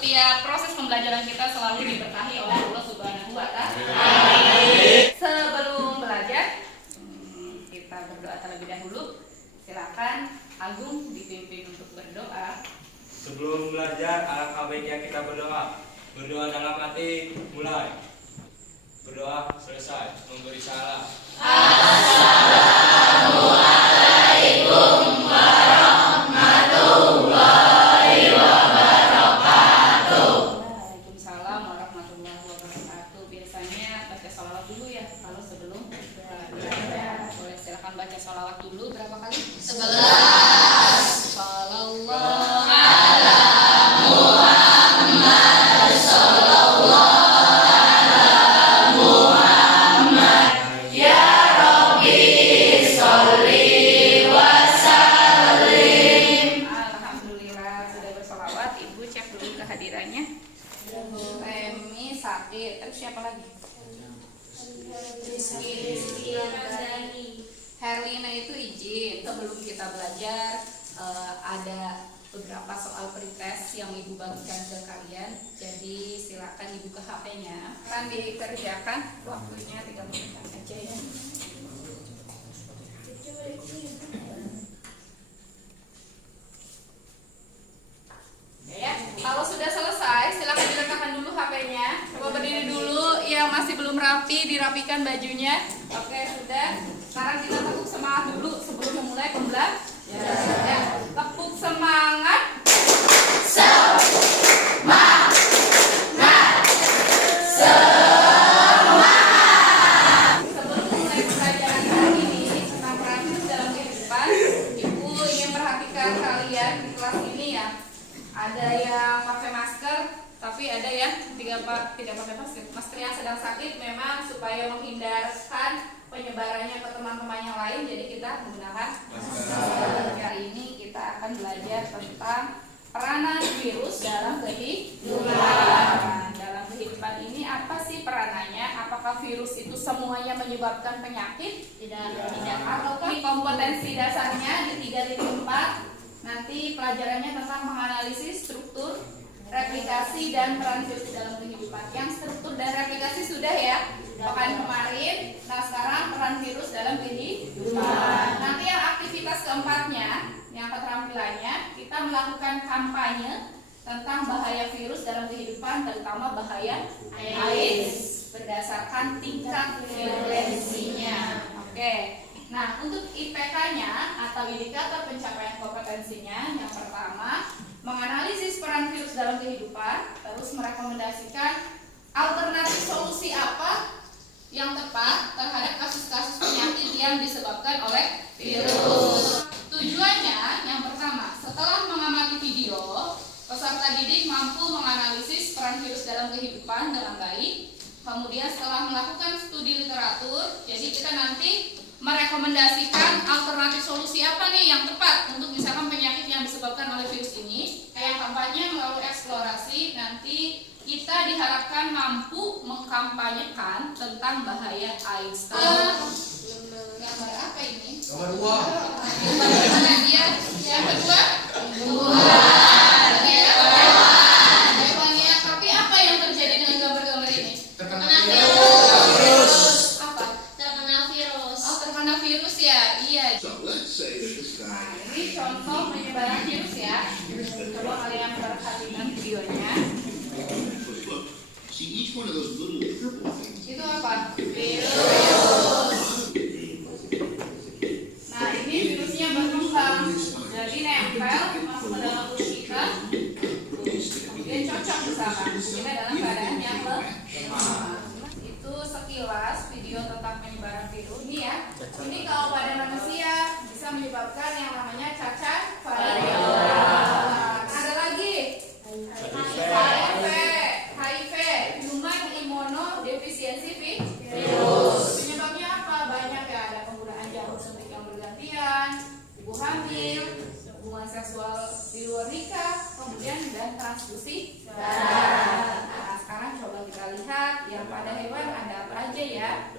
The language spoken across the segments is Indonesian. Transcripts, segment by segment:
setiap proses pembelajaran kita selalu diberkahi oleh Allah Subhanahu wa Ta'ala. Sebelum belajar, kita berdoa terlebih dahulu. Silakan Agung dipimpin untuk berdoa. Sebelum belajar, alangkah baiknya kita berdoa. Berdoa dalam hati, mulai. Berdoa selesai, memberi salam. Assalamualaikum warahmatullahi wabarakatuh. Waalaikumsalam warahmatullahi wabarakatuh. Biasanya baca sholawat dulu ya kalau sebelum belajar. Boleh silakan baca sholawat dulu berapa kali? 11. Sholawat Ala Muhammad sallallahu ala Muhammad ya Rabbi sholli wa sallim. Alhamdulillah sudah bersolawat. Ibu cek dulu kehadirannya. Remi sakit. Terus siapa lagi? Herlina itu izin. Sebelum kita belajar ada beberapa soal pretest yang ibu bagikan ke kalian. Jadi silakan dibuka HP-nya. Akan dikerjakan. Waktunya 3 menit aja ya. Ya, kalau sudah selesai, silakan diletakkan dulu HP-nya. Coba berdiri dulu, yang masih belum rapi, dirapikan bajunya. Oke, sudah. Sekarang kita tepuk semangat dulu sebelum memulai pembelajaran. Ya, tepuk semangat. Semangat. Sebelum memulai pembelajaran hari ini tentang peran hidup dalam kehidupan, Ibu ingin perhatikan kalian di kelas ini ya. Ada yang pakai masker, tapi ada yang tidak pakai masker. Masker yang sedang sakit memang supaya menghindarkan penyebarannya ke teman-teman yang lain, jadi kita menggunakan masker. Hari ini kita akan belajar tentang peranan virus dalam kehidupan. Dalam kehidupan ini apa sih peranannya? Apakah virus itu semuanya menyebabkan penyakit? Tidak. Ataukah kompetensi dasarnya di 3 titik 4? Nanti pelajarannya tentang menganalisis struktur, replikasi, dan peran virus dalam kehidupan. Yang struktur dan replikasi sudah ya pekan kemarin. Nah sekarang peran virus dalam kehidupan. Nanti yang aktivitas keempatnya, yang keterampilannya, kita melakukan kampanye tentang bahaya virus dalam kehidupan, terutama bahaya AIDS berdasarkan tingkat virulensinya. Oke. Nah, untuk IPK-nya atau indikator pencapaian kompetensinya, yang pertama, menganalisis peran virus dalam kehidupan, terus merekomendasikan alternatif solusi apa yang tepat terhadap kasus-kasus penyakit yang disebabkan oleh virus. Tujuannya, yang pertama, setelah mengamati video, peserta didik mampu menganalisis peran virus dalam kehidupan dengan baik. Kemudian setelah melakukan studi literatur, jadi kita nanti merekomendasikan alternatif solusi apa nih yang tepat untuk misalkan penyakit yang disebabkan oleh virus ini. Yang keempatnya melalui eksplorasi, nanti kita diharapkan mampu mengkampanyekan tentang bahaya AIDS. Gambar apa ini? Nomor 2. Bagaimana dia? Yang kedua? Hewan ya. Tapi apa yang terjadi dengan gambar-gambar ini? Terkena virus. Apa? Terkena virus. Oh, terkena virus ya? Iya. So let's say that this Nah, guy ini contoh penyebaran virus ya. Coba kalian perhatikan videonya. look, see each one of those little purple things. Itu apa? Virus. Nah, ini virusnya berkembang. Jadi nempel masuk ke dalam tubuh kita. Kemudian cocok bersama. Kita dalam keadaan yang lemah. Itu sekilas video tentang penyebaran virus ini ya. Ini kalau pada manusia bisa menyebabkan yang namanya cacar variola. Ada lagi HIV, human immunodeficiency virus. Penyebabnya apa? Banyak ya, ada penggunaan jarum suntik yang bergantian, ibu hamil, hubungan seksual di luar nikah, kemudian dan transfusi darah. Nah, sekarang coba kita lihat yang pada hewan ada apa aja ya.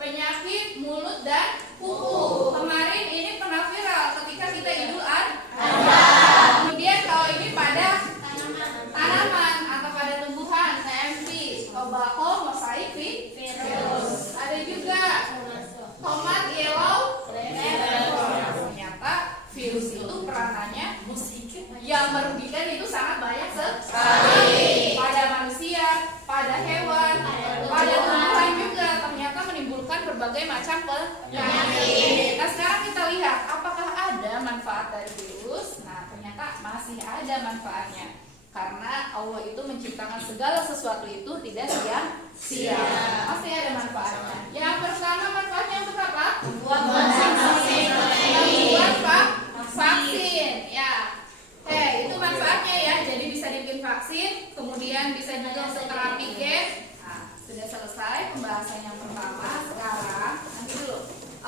Penyakit mulut dan kuku. Kemarin ini pernah viral ketika kita Idul Adha. Kemudian kalau ini pada tanaman. manfaat dari virus? Nah, ternyata masih ada manfaatnya. Karena Allah itu menciptakan segala sesuatu itu tidak sia-sia. Masih ada manfaatnya. Yang pertama manfaatnya untuk apa? Membuat vaksin. Membuat vaksin. Ya. Itu manfaatnya ya. Jadi bisa dibikin vaksin, kemudian bisa juga untuk terapi gen. Nah, sudah selesai pembahasan yang pertama. Sekarang nanti dulu.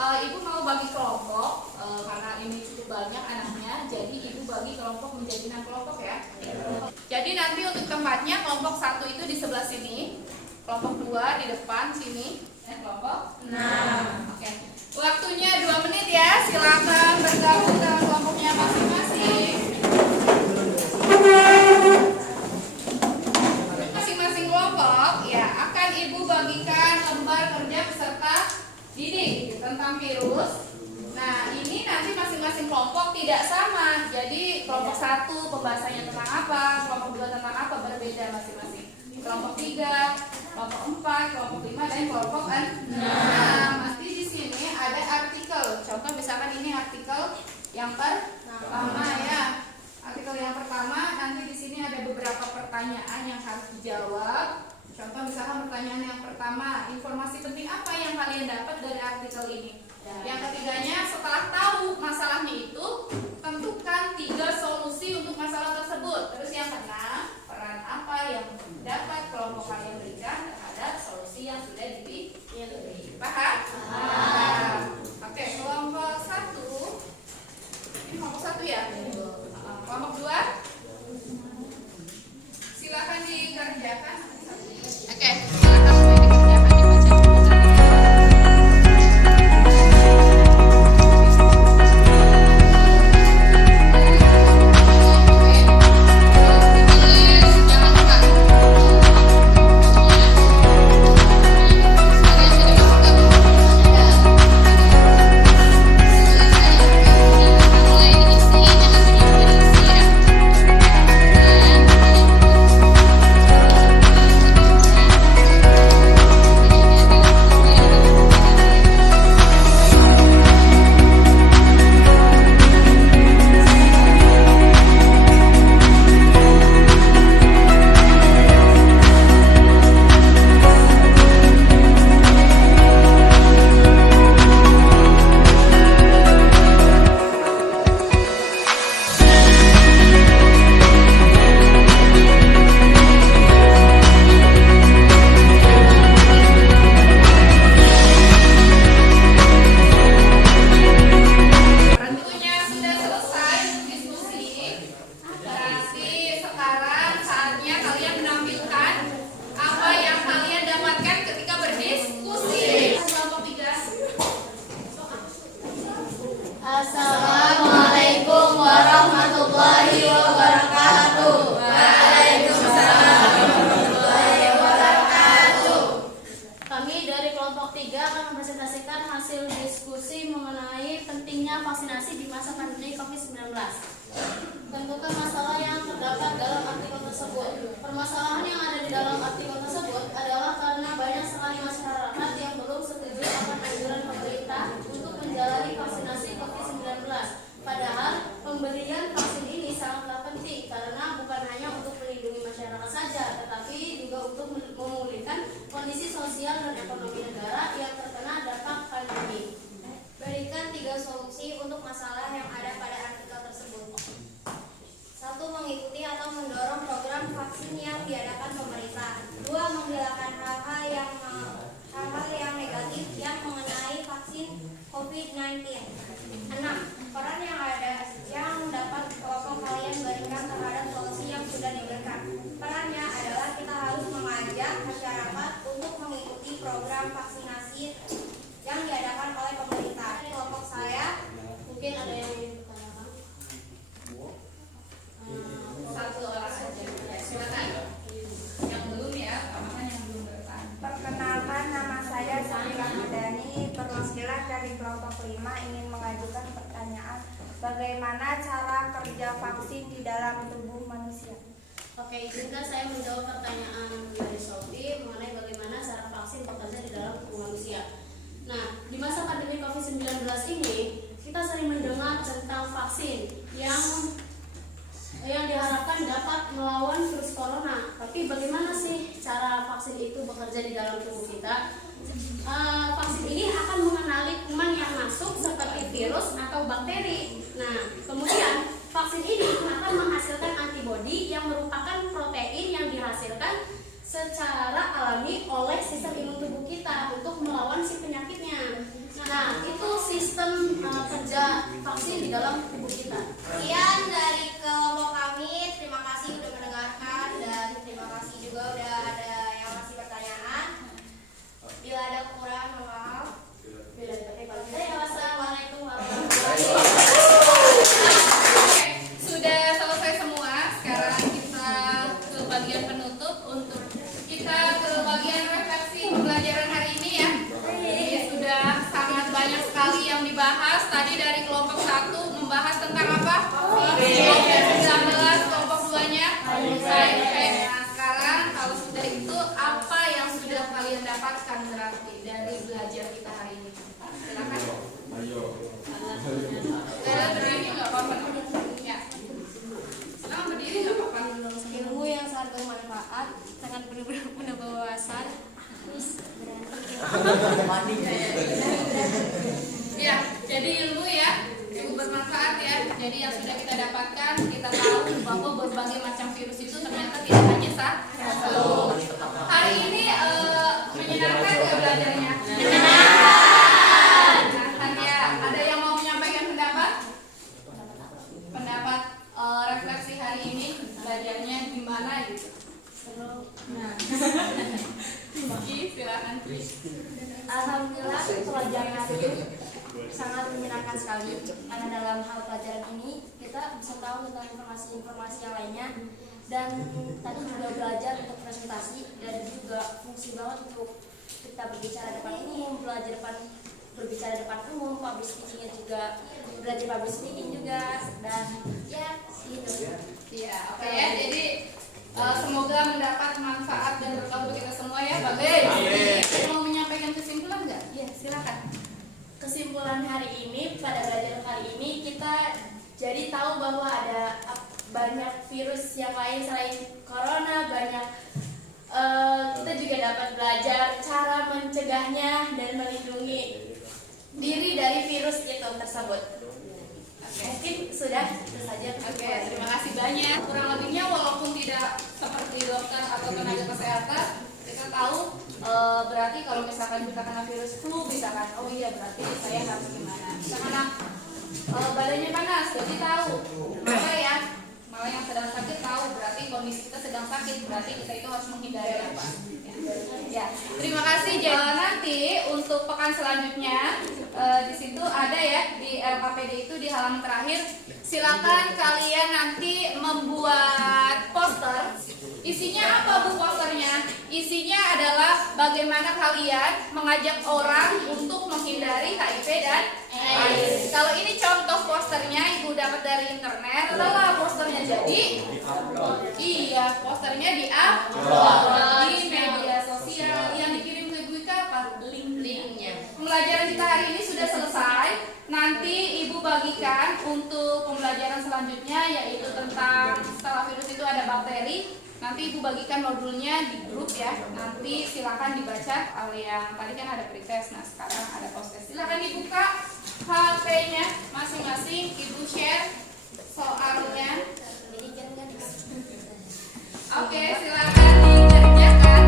Ibu mau bagi kelompok karena ini cukup banyak anaknya, jadi ibu bagi kelompok menjadi 6 kelompok ya. Jadi nanti untuk tempatnya kelompok 1 itu di sebelah sini, kelompok 2 di depan sini, dan kelompok 6. Oke. Waktunya 2 menit ya. Silakan bergabung dalam kelompoknya masing-masing. Masing-masing kelompok ya akan ibu bagikan lembar kerja peserta didik tentang virus. Nah, ini nanti masing-masing kelompok tidak sama. Jadi kelompok 1 pembahasannya tentang apa, kelompok 2 tentang apa, berbeda masing-masing. Kelompok 3, kelompok 4, kelompok 5 dan kelompok 6. Nanti di sini ada artikel. Contoh misalkan ini artikel yang pertama ya. Artikel yang pertama nanti di sini ada beberapa pertanyaan yang harus dijawab. Contoh misalkan pertanyaan yang pertama, informasi penting apa yang kalian dapat dari artikel ini? Yang ketiganya, setelah tahu masalahnya itu, tentukan 3 solusi untuk masalah tersebut. Terus yang keenam, peran apa yang dapat kelompok kalian berikan terhadap solusi yang sudah dipilih. Paham? Oke, kelompok 1. Ini kelompok 1 ya? Kelompok 2. Silakan dikerjakan. Oke, silakan dikerjakan dibaca. Tentukan masalah yang terdapat dalam artikel tersebut. Permasalahan yang ada di dalam artikel tersebut adalah karena banyak sekali masyarakat yang belum setuju akan anjuran pemerintah untuk menjalani vaksinasi COVID-19. Padahal pemberian vaksin ini sangatlah penting karena bukan hanya untuk melindungi masyarakat saja, tetapi juga untuk memulihkan kondisi sosial dan ekonomi negara yang terkena dampak pandemi. Berikan 3 solusi untuk masalah yang ada pada artikel tersebut. 1. Mengikuti atau mendorong program vaksin yang diadakan pemerintah. 2. Menghilangkan hal-hal yang negatif yang mengenai vaksin COVID-19. 6. Peran yang dapat kelompok kalian berikan terhadap solusi yang sudah diberikan. Perannya adalah kita harus mengajak masyarakat untuk mengikuti program vaksinasi yang diadakan oleh pemerintah. Kelompok saya Mungkin ada yang ingin bertanyakan? Satu orang saja. Ya, silakan. Yang belum ya, Paman yang belum bertanya. Perkenalkan, nama saya Samira Madani, perwakilan dari kelompok 5 ingin mengajukan pertanyaan bagaimana cara kerja vaksin di dalam tubuh manusia. Oke, izinkan saya menjawab pertanyaan dari Sophie mengenai bagaimana cara vaksin bekerja di dalam tubuh manusia. Nah, di masa pandemi COVID-19 ini, kita sering mendengar tentang vaksin yang diharapkan dapat melawan virus corona. Tapi bagaimana sih cara vaksin itu bekerja di dalam tubuh kita? Vaksin ini akan mengenali kuman yang masuk seperti virus atau bakteri. Nah, kemudian vaksin ini akan menghasilkan antibodi yang merupakan protein yang dihasilkan secara alami oleh sistem imun tubuh kita untuk melawan si penyakitnya. Nah, itu sistem kerja vaksin di dalam tubuh kita. Sekian dari kelompok kami. Terima kasih sudah mendengarkan dan terima kasih juga udah ada yang masih pertanyaan. Bila ada kekurangan, mohon maaf. Wassalamualaikum warahmatullahi wabarakatuh. Sudah selesai semua. Sekarang kita ke bagian penutup untuk kita ke bagian refleksi pembelajaran hari ini ya. Jadi sudah sangat banyak sekali yang dibahas. Tadi dari kelompok 1 membahas tentang apa? COVID-19, kelompok 2-nya. Nah, sekarang kalau sudah itu apa yang sudah kalian dapatkan berarti dari belajar kita hari ini? Silakan. Berdiri nggak apa-apa. Ya. Berdiri nggak apa-apa. Ilmu yang sangat bermanfaat, sangat penuh wawasan, terus berani. Ya, jadi ilmu ya, ilmu bermanfaat ya. Jadi yang sudah kita dapatkan, kita tahu bahwa berbagai macam virus itu ternyata tidak hanya satu. Hari ini menyenangkan nggak belajarnya? Menyenangkan ya. Ada yang mau menyampaikan pendapat? Pendapat refleksi hari ini belajarnya gimana gitu? Nah, silakan. Alhamdulillah pelajaran hari ini sangat menyenangkan sekali karena dalam hal pelajaran ini kita bisa tahu tentang informasi-informasi yang lainnya dan tadi juga belajar untuk presentasi dan juga fungsi banget untuk kita berbicara depan umum, berbicara depan umum, public speaking juga, belajar public speaking juga dan ya gitu. Iya, oke ya. Jadi semoga mendapat manfaat dan berkah untuk kita semua ya. Bagus. Mau menyampaikan kesimpulan nggak? Ya, silakan. Kesimpulan hari ini, pada belajar hari ini kita jadi tahu bahwa ada banyak virus yang lain selain corona, kita juga dapat belajar cara mencegahnya dan melindungi diri dari virus itu tersebut. Mungkin sudah itu saja. Oke, terima kasih banyak. Kurang lebihnya walaupun tidak seperti dokter atau tenaga kesehatan, kita tahu berarti kalau misalkan kita kena virus flu, misalkan, oh iya berarti saya harus gimana. Misalkan badannya panas, jadi tahu. Malah yang sedang sakit tahu berarti kondisi kita sedang sakit, berarti kita itu harus menghindari apa. Ya, terima kasih. Jadi nanti untuk pekan selanjutnya di situ ada ya di LKPD itu di halaman terakhir. Silakan kalian nanti membuat poster. Isinya apa bu posternya? Isinya adalah bagaimana kalian mengajak orang untuk menghindari HIV dan AIDS. Kalau ini contoh posternya ibu dapat dari internet. Setelah posternya jadi, iya posternya di-upload di media sosial yang dikirim ke ibu Ika apa? Linknya. Pembelajaran kita hari ini sudah selesai. Nanti ibu bagikan untuk pembelajaran selanjutnya yaitu tentang setelah virus itu ada bakteri. Nanti ibu bagikan modulnya di grup ya. Nanti silakan dibaca oleh yang tadi kan ada pretest. Nah sekarang ada post-test. Silakan dibuka HP-nya masing-masing. Ibu share soalnya. Oke, silakan dikerjakan.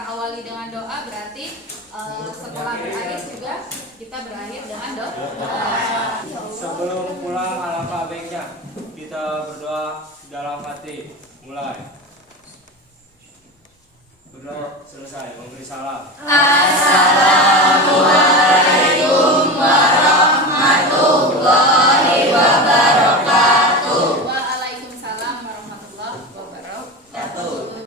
Awali dengan doa berarti setelah berakhir juga kita berakhir dengan doa. Sebelum pulang alangkah baiknya kita berdoa dalam hati. Mulai. Berdoa selesai. Memberi salam.